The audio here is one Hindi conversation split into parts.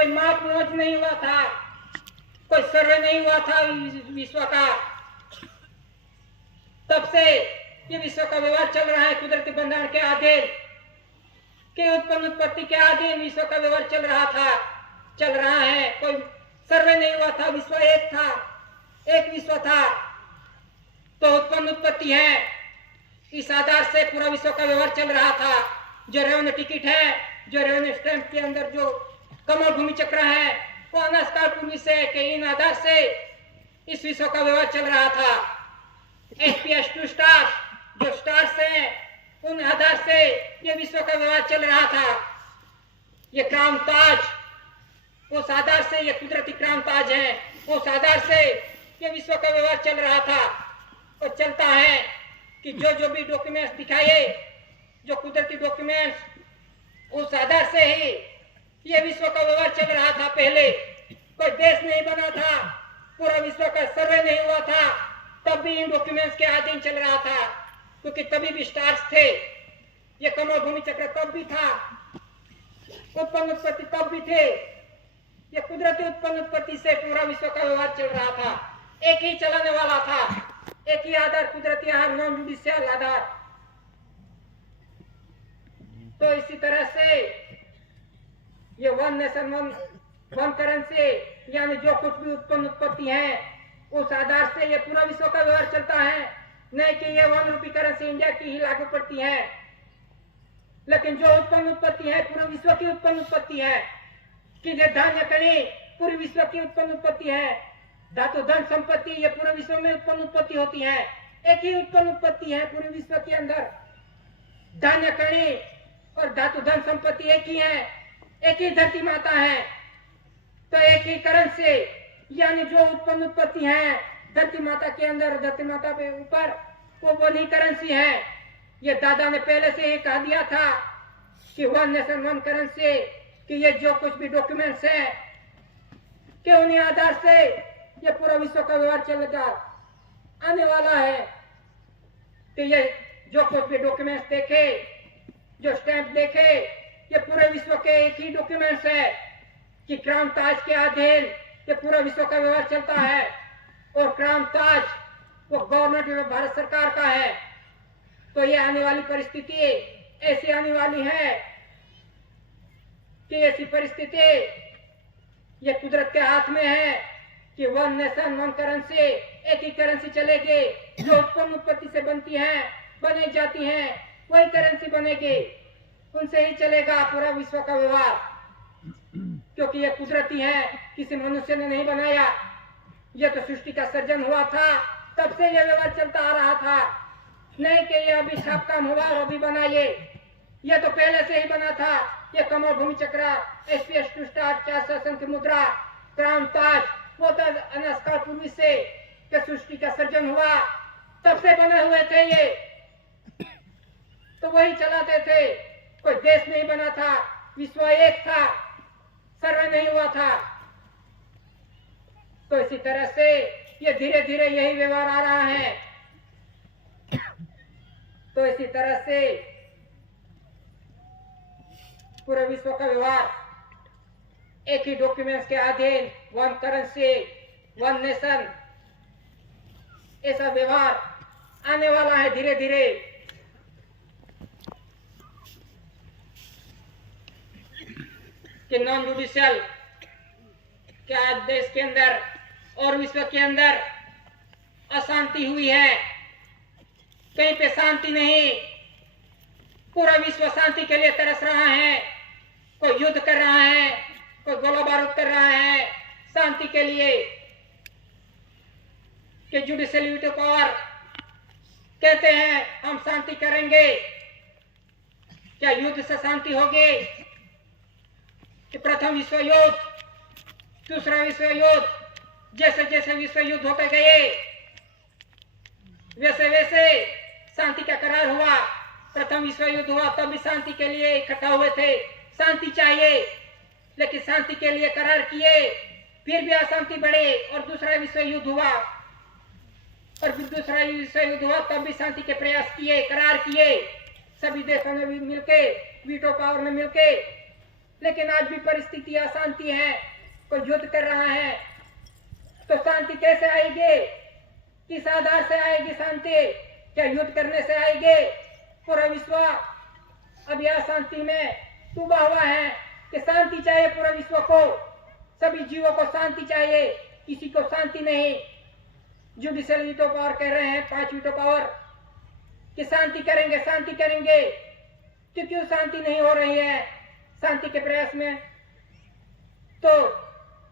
कोई माप मोज नहीं हुआ था, कोई सर्वे नहीं हुआ था विश्व का। तब से ये विश्व का व्यवहार चल रहा है कुदरती बंधन के अधीन, के उत्पन्न उत्पत्ति के अधीन विश्व का व्यवहार चल रहा था, चल रहा है। कोई सर्वे नहीं हुआ था, विश्व एक था, एक विश्व था, तो उत्पन्न उत्पत्ति है, इस आधार से पूरा विश्व का व्यवहार चल रहा था। जो रेवन्यू टिकट है, जो रेवन्यू स्टैंप के अंदर जो कमल भूमि चक्र है, वो अनास्कार पूर्वी से के इन आधार से इस विश्व का व्यवहार चल रहा था। SPS2 स्टार जो स्टार्स हैं, उन आधार से ये विश्व का व्यवहार चल रहा था। ये क्राउन ताज उस आधार से, ये कुदरती क्राउन ताज है, उस आधार से ये विश्व का व्यवहार चल रहा था और चलता है कि जो भी डॉक्यूमेंट्स दिखाए, जो कुदरती डॉक्यूमेंट्स, उस आधार से ही ये विश्व का व्यवहार चल रहा था। पहले कोई देश नहीं बना था, पूरा विश्व का सर्वे नहीं हुआ था, तब भी इन डॉक्यूमेंट्स के अधीन चल रहा था, क्योंकि तभी भी स्टार्स थे। ये कमल भूमि चक्र तब भी था, उत्पन्न उत्पत्ति तब भी थे। ये कुदरती उत्पन्न उत्पत्ति से पूरा विश्व का व्यवहार चल रहा था। एक ही चलाने वाला था, एक ही आधार, कुदरती आधार, नॉन जुडिशियल आधार। तो इसी तरह से ये वन नेशन वन करेंसी, यानी जो कुछ भी उत्पन्न उत्पत्ति है, उस आधार से ये पूरा विश्व का व्यवहार चलता है। नहीं कि ये वन रूपी करेंसी इंडिया की ही लागू पड़ती है, लेकिन जो उत्पन्न उत्पत्ति है पूरे विश्व की उत्पन्न उत्पत्ति है। कि जो धान्य कणी पूरे विश्व की उत्पन्न उत्पत्ति है, धातु धन संपत्ति ये पूरे विश्व में उत्पन्न उत्पत्ति होती है। एक ही उत्पन्न उत्पत्ति है पूरे विश्व के अंदर, धान्य कणी और धातु धन संपत्ति एक ही है, एक ही धरती माता है। तो एक ही करेंसी, यानी जो उत्पन्न उत्पत्ति है धरती माता के अंदर, धरती माता पे ऊपर, वो वही करेंसी है। ये दादा ने पहले से ही कह दिया था कि वन नेशन वन करेंसी, कि ये जो कुछ भी डॉक्यूमेंट्स है, कि उन्हीं आधार से ये पूरा विश्व का व्यवहार चलेगा, आने वाला है। कि ये जो कुछ भी डॉक्यूमेंट्स देखे, जो स्टैंप देखे, ये पूरे विश्व के एक ही डॉक्यूमेंट्स है कि क्राउन ताज के अधीन ये पूरा विश्व का व्यवहार चलता है। और क्राउन ताज वो गवर्नमेंट भारत सरकार का है। तो ये आने वाली परिस्थिति ऐसी आने वाली है कि ऐसी परिस्थिति ये कुदरत के हाथ में है कि वन नेशन वन करेंसी, एक ही करेंसी चलेगी। जो उत्पन्न उत्पत्ति से बनती है, बनी जाती है, वही करेंसी बनेगी, उनसे ही चलेगा पूरा विश्व का व्यवहार। क्योंकि ये कुदरती है, किसी मनुष्य ने नहीं बनाया। ये तो सृष्टि का सर्जन हुआ था, तब से ये व्यवहार चलता आ रहा था। नहीं कि ये अभी छाप काम हुआ और अभी बना ये तो पहले से ही बना था। ये कमल भूमि चक्र, SPS2 स्टार, 4 शासन की मुद्रा, क्राउन ताज, वो तो अनास्कार पूर्वी से सृष्टि का सर्जन हुआ, तब से बने हुए थे ये। तो वही चलाते थे, कोई देश नहीं बना था, विश्व एक था, सर्वे नहीं हुआ था। तो इसी तरह से ये धीरे धीरे यही व्यवहार आ रहा है। तो इसी तरह से पूरे विश्व का व्यवहार एक ही डॉक्यूमेंट्स के अधीन, वन करेंसी, वन नेशन, ऐसा व्यवहार आने वाला है धीरे धीरे। कि नॉन जुडिशियल क्या देश के अंदर और विश्व के अंदर अशांति हुई है, कहीं पे शांति नहीं। पूरा विश्व शांति के लिए तरस रहा है, कोई युद्ध कर रहा है, कोई गोला बारूद कर रहा है शांति के लिए। कि जुडिशियल पावर कहते हैं हम शांति करेंगे, क्या युद्ध से शांति होगी? कि प्रथम विश्व युद्ध, दूसरा विश्व युद्ध, जैसे जैसे विश्व युद्ध होते गए वैसे वैसे शांति का करार हुआ। प्रथम विश्व युद्ध हुआ तब भी शांति के लिए इकट्ठा हुए थे, शांति चाहिए, लेकिन शांति के लिए करार किए, फिर भी अशांति बढ़े और दूसरा विश्व युद्ध हुआ। और फिर दूसरा विश्व युद्ध हुआ तब भी शांति के प्रयास किए, करार किए, सभी देशों ने भी मिलके, वीटो पावर ने मिलके लेकिन आज भी परिस्थिति अशांति है, कोई युद्ध कर रहा है। तो शांति कैसे आएगी? किस आधार से आएगी शांति? क्या युद्ध करने से आएगी? पूरा विश्व अब यह शांति में डूबा हुआ है कि शांति चाहिए पूरे विश्व को, सभी जीवों को शांति चाहिए, किसी को शांति नहीं। जुडिशियल वीटो पावर कह रहे हैं, 5 वीटो पावर, कि शांति करेंगे, शांति करेंगे। तो क्यों शांति नहीं हो रही है शांति के प्रयास में? तो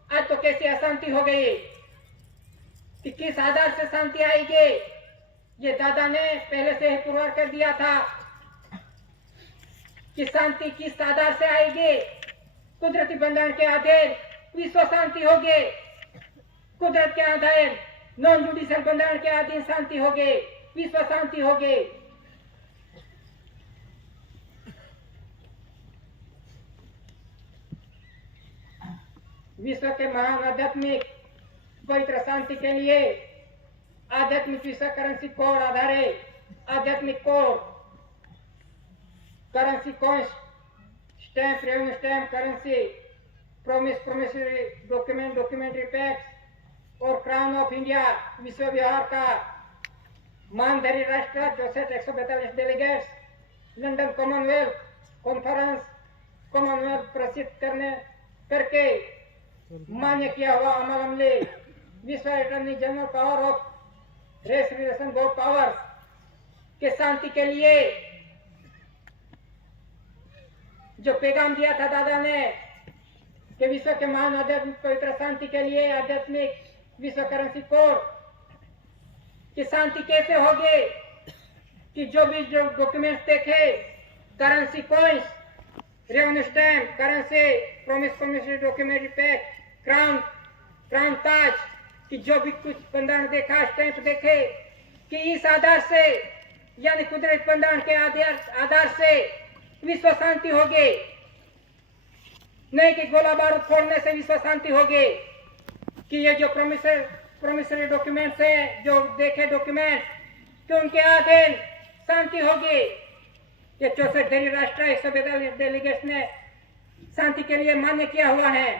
आज तो कैसी अशांति हो गई कि किस आधार से शांति आएगी? ये दादा ने पहले से ही पुरवार कर दिया था कि शांति किस आधार से आएगी। कुदरती बंधन के अधीन विश्व शांति होगी, कुदरत के अधीन नॉन जुडिशियल बंधन के अधीन शांति होगी, विश्व शांति होगी। विश्व के महान आध्यात्मिक पवित्र शांति के लिए आध्यात्मिक विश्व करेंसी कोड आधारित आध्यात्मिक code, currency coin, stamp, revenue stamp, currency, promissory document, documentary packs और क्राउन ऑफ इंडिया विश्व व्यवहार का मानधारी राष्ट्र 64 delegates London Commonwealth conference Commonwealth प्रसिद्ध करके मान्य किया हुआ अमल अमले विश्व attorney general power of race relation board powers के शांति के लिए जो पैगाम दिया था दादा ने कि विश्व के महान आध्यात्मिक पवित्र शांति के लिए आध्यात्मिक विश्व करेंसी कोड की शांति कैसे होगी कि जो भी जो डॉक्यूमेंट्स देखे, currency coins, revenue stamp, currency, promissory documentary pack, crown ताज कि जो भी कुछ बंधन देखा, स्टैंप देखे कि इस आधार से यानी कुदरत बंधन के आधार से विश्व शांति होगी, नहीं कि गोला बारूद फोड़ने से विश्व शांति होगी। कि ये जो प्रोमिसरी डॉक्यूमेंट्स है, जो देखे डॉक्यूमेंट, कि उनके अधीन शांति होगी। ये 64 राष्ट्र 142 डेलीगेट्स ने शांति के लिए मान्य किया हुआ है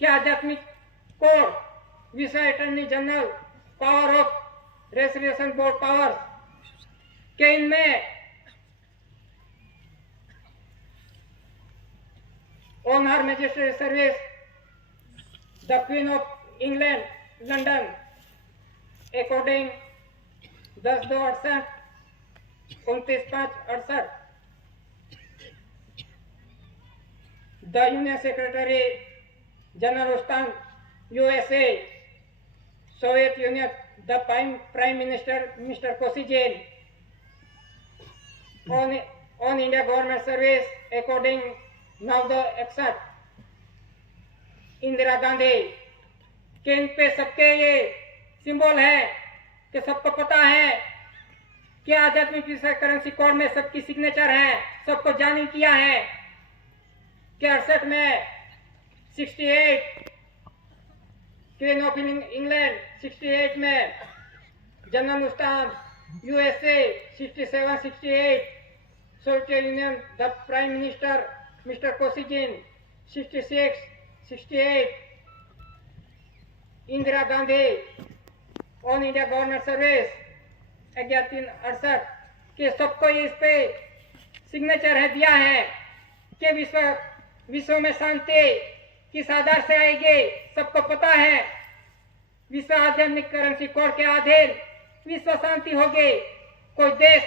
कि आध्यात्मिक कोड विश्व attorney general power of resolution board power के इनमें on her majesty service the queen of England London according 10/2/68 29/5/68 the union secretary general स्टान USA Soviet Union the prime minister mister Kosygin on India government service according now the except Indira Gandhi के इन पे सबके ये सिंबल है कि सबको पता है कि आध्यात्मिक विश्व करेंसी कोड में सबकी सिग्नेचर है, सबको जारी किया है कि 68 में 68 क्वीन ऑफ इंग्लैंड, 68 में जनरल स्टान USA, 67-68 Soviet Union the prime minister mister Kosygin, 66-68 Indira Gandhi on India government service 11/3/68 के सबको इस पे सिग्नेचर है दिया है कि विश्व में शांति किस आधार से आएगी, सबको पता है। विश्व आध्यात्मिक करेंसी कोड के अधीन विश्व शांति होगी। कोई देश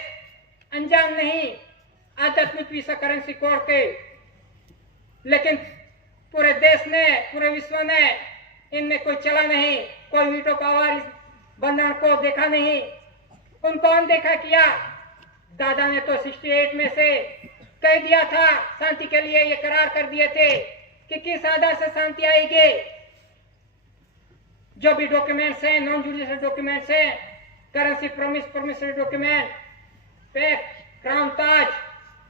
अनजान नहीं आध्यात्मिक विश्व करेंसी कोड के, लेकिन पूरे देश ने, पूरे विश्व ने इनमें कोई चला नहीं, कोई वीटो पावर इस बंधन को देखा नहीं। उनको अनदेखा किया। दादा ने तो 68 में से कह दिया था, शांति के लिए ये करार कर दिए थे कि किस आधार से शांति आएगी। जो भी डॉक्यूमेंट्स हैं, नॉन जुडिशियल डॉक्यूमेंट्स हैं, currency promissory document, pack, crown ताज,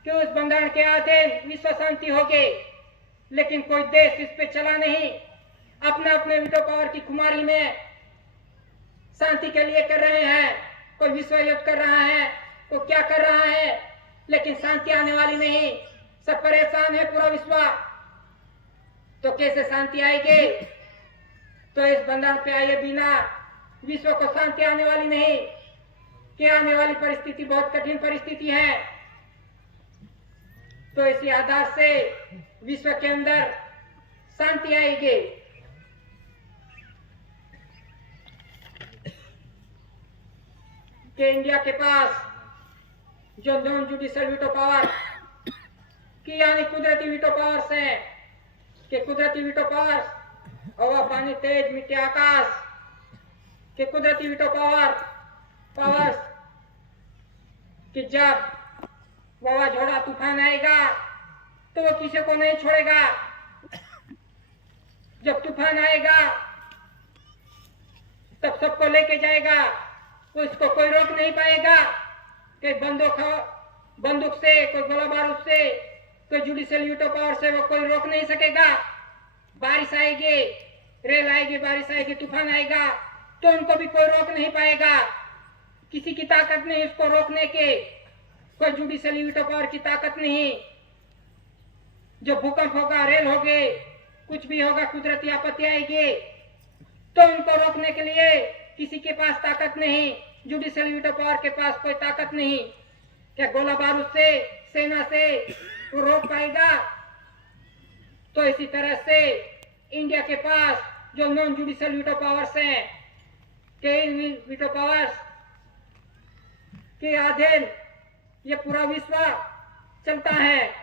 कि उस बंधन के अधीन विश्व शांति होगी। लेकिन कोई देश इस पे चला नहीं, अपने अपने वीटो पावर की खुमारी में शांति के लिए कर रहे हैं। कोई विश्व युद्ध कर रहा है, तो क्या कर रहा है, लेकिन शांति आने वाली नहीं। सब परेशान है पूरा विश्व, तो कैसे शांति आएगी? तो इस बंधन पे आए बिना विश्व को शांति आने वाली नहीं। क्या आने वाली परिस्थिति बहुत कठिन परिस्थिति है। तो इसी आधार से विश्व के अंदर शांति आएगी। कि इंडिया के पास जो नॉन जुडिशियल वीटो पावर की यानी कुदरती वीटो पावर्स है, कि कुदरती वीटो पावर्स हवा पानी तेज मिट्टी आकाश के कुदरती वीटो पावर्स कि जब वावाझोड़ा तूफान आएगा तो वो किसी को नहीं छोड़ेगा। जब तूफान आएगा तब सबको लेके जाएगा, तो इसको कोई रोक नहीं पाएगा। कि बंदूक से, कोई गोला बारूद से, कोई जुडिशियल वीटो पावर से वो कोई रोक नहीं सकेगा। बारिश आएगी, रेल आएगी, बारिश आएगी, तूफान आएगा तो उनको भी कोई रोक नहीं पाएगा। किसी की ताकत नहीं उसको रोकने के, कोई जुडिशियल वीटो पावर की ताकत नहीं। जो भूकंप होगा, रेल होगे, कुछ भी होगा, कुदरती आपत्ति आएगी तो उनको रोकने के लिए किसी के पास ताकत नहीं। जुडिशियल वीटो पावर के पास कोई ताकत नहीं। क्या गोला बारूद से, सेना से वो रोक पाएगा? तो इसी तरह से इंडिया के पास जो नॉन जुडिशियल वीटो पावर्स हैं, के वीटो पावर्स के अधीन ये पूरा विश्व चलता है।